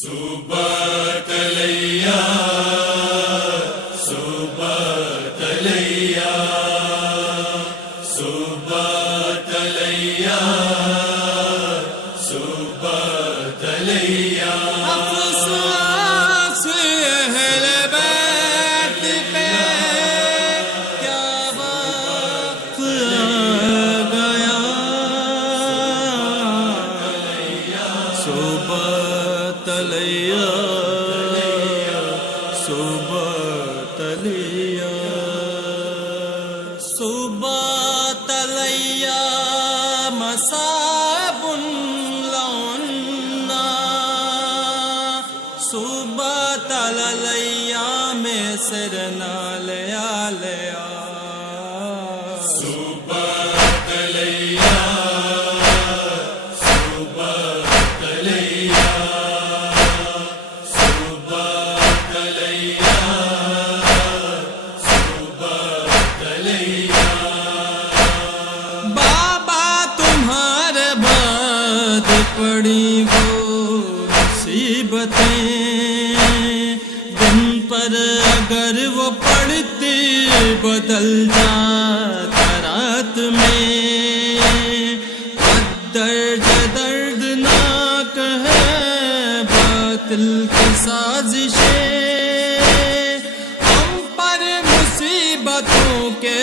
صبح تلیا صبح تلیا صبح تلیا صبح تلیا افسوس اہل بیت پہ کیا وقت آ گیا صبح تلیا صبح تلیا صبح تلیا مصاب لونا صبح تلیا میں سرنا لیا لیا صبح تلیا صبح تلیا صبح تلیا صبح تلیا بابا تمہارے بعد پڑی وہ مصیبتیں دن پر اگر وہ پڑتی بدل جاتا رات میں درد دردناک ہے باطل کی سازشیں ہم پر مصیبتوں کے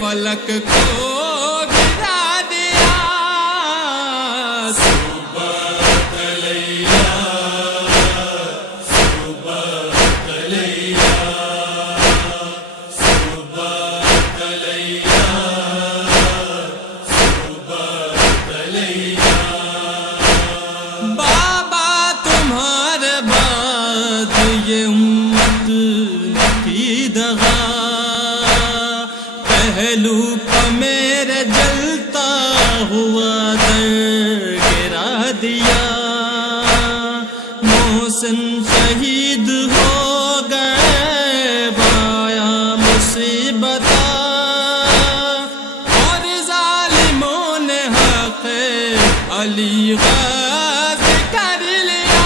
فلک کو گرا دیا صبح تلیا صبح تلیا صبح تلیا صبح تلیا بابا تمہارے بعد یہ امت کی دغا پہلو پہ میرے جلتا ہوا در گرا دیا محسن شہید ہو گئے بایا مصیبت اور ظالموں نے حق علی غازی کر لیا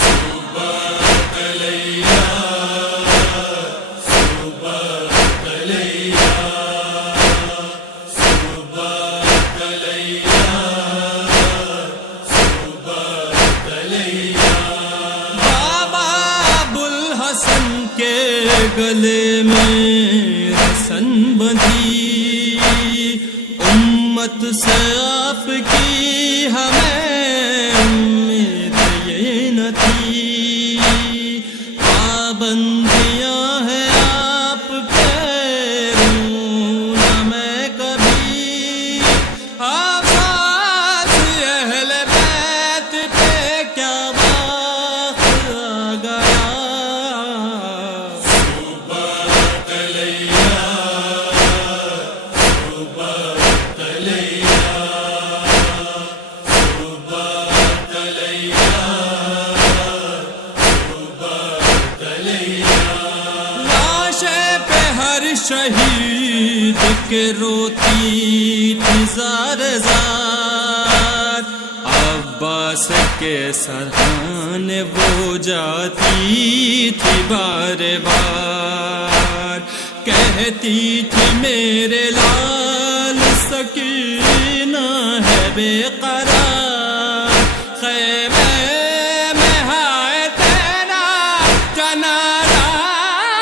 صبح تلیا صبح تلیا صبح تلیا صبح تلیا بابا ابوالحسن کے گلے میں رسن بندھی امت سے آپ کی ہمیں امید یہ نہ تھی پابندیاں ہیں آپ پہ رونا میں کبھی آفات اہل بیت پہ کیا وقت آ گیا صبح تلیا صبح تلیا صبح تلیا صبح تلیا لاشیں پہ ہر شہید کے روتی تھی زار زار عباس کے سرحانے وہ جاتی تھی بار بار کہتی تھی میرے لال سکینہ ہے بے قرار خیمے میں ہے تیرا جنازہ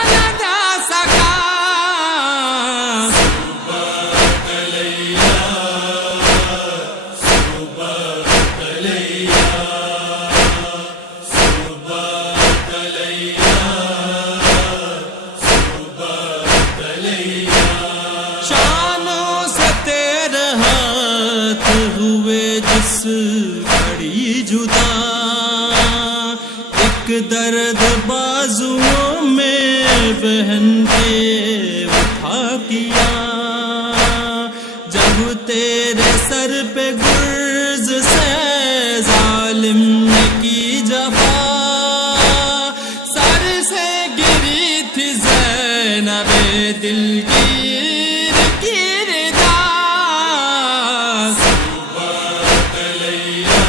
نہ جا سکا صبح تلیا صبح تلیا صبح تلیا صبح تلیا شانوں سے تیرے ہاتھ ہوئے جس گھڑی جدا ایک درد بازوؤں میں بہن کے اٹھا کیا جب تیرے سر پہ گرز سے ظالم نے کی جفا سر سے گری تھی زینب دلگیر کی ردا صبح تلیا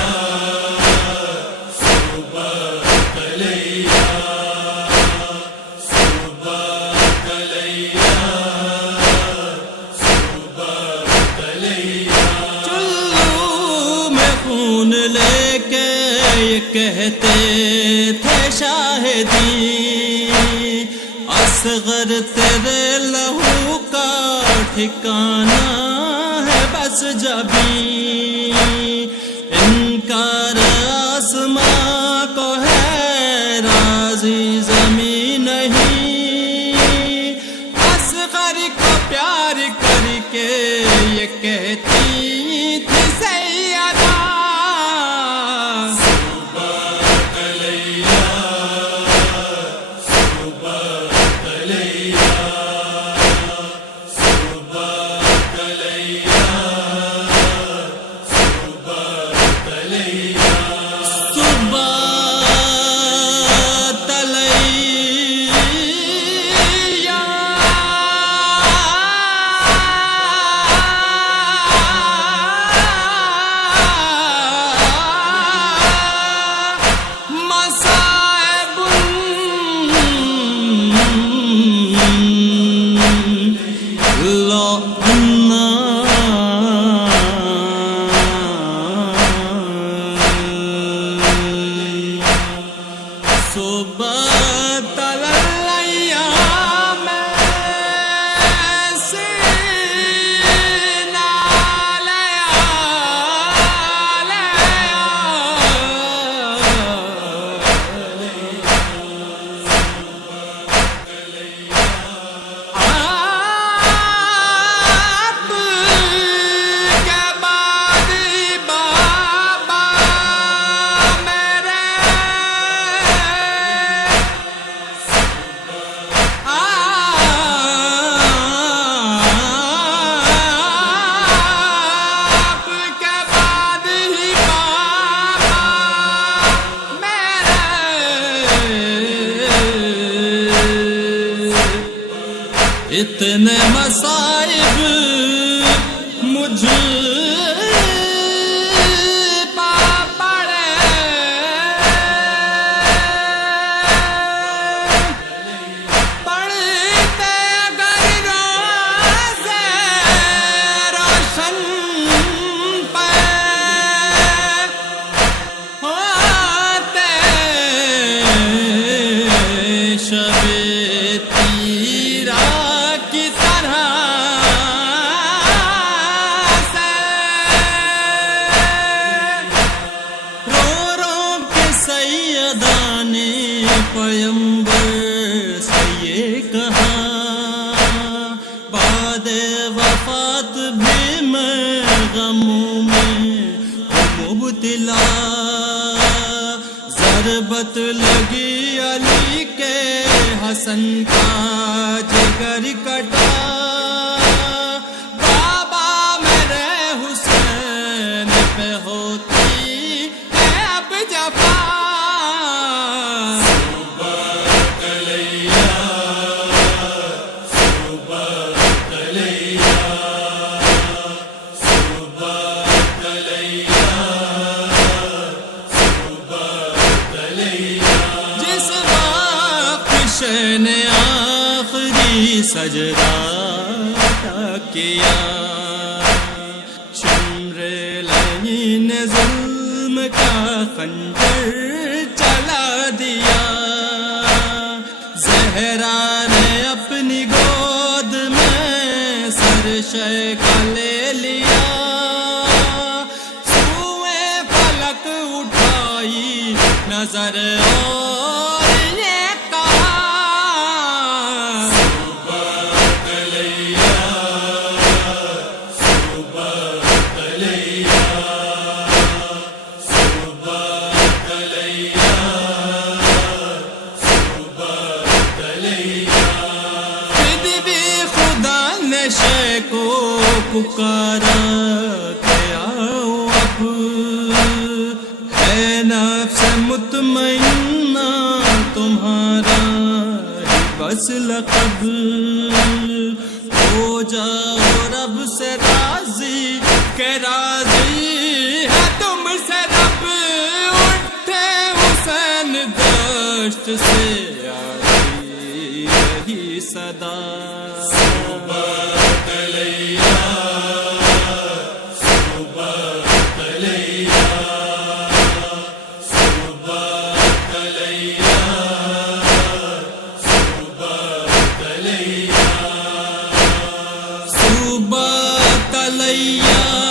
کہتے تھے شاہدی اصغر تیرے لہو کا ٹھکانہ ہے بس جبیں انکار آسماں کو ہے راضی زمین نہیں اصغر کو پیار کر کے یہ کہتی تھی سیدہ اتنے مصائب مجھ پا پڑے پڑھتے اگر روز روشن پہ ہوتے شب تیرا کی طرح سے رو رو کے سیدہ نے پیمبر سے یہ کہا بعد وفات بھی میں غموں میں ہوں مبتلا ضربت لگی علی کے حسن کا جگر کٹا بابا میرے حسین پہ ہوتی ہے اب جفا جس وقت نے آخری سجدہ کیا شمر لہی نے ظلم کا خنجر چلا دیا زہرا نے اپنی گود میں سر شیخا لے لیا سوئے فلک اٹھائی نظر اور یہ کہا کو پکارا کہ آؤ اب ہے نفس مطمئنہ تمہارا ہی بس لقب ہو جاؤ رب سے راضی کہ راضی ہے تم سے رب اٹھے حسین دشت سے آئی رہی صدا صبح تیار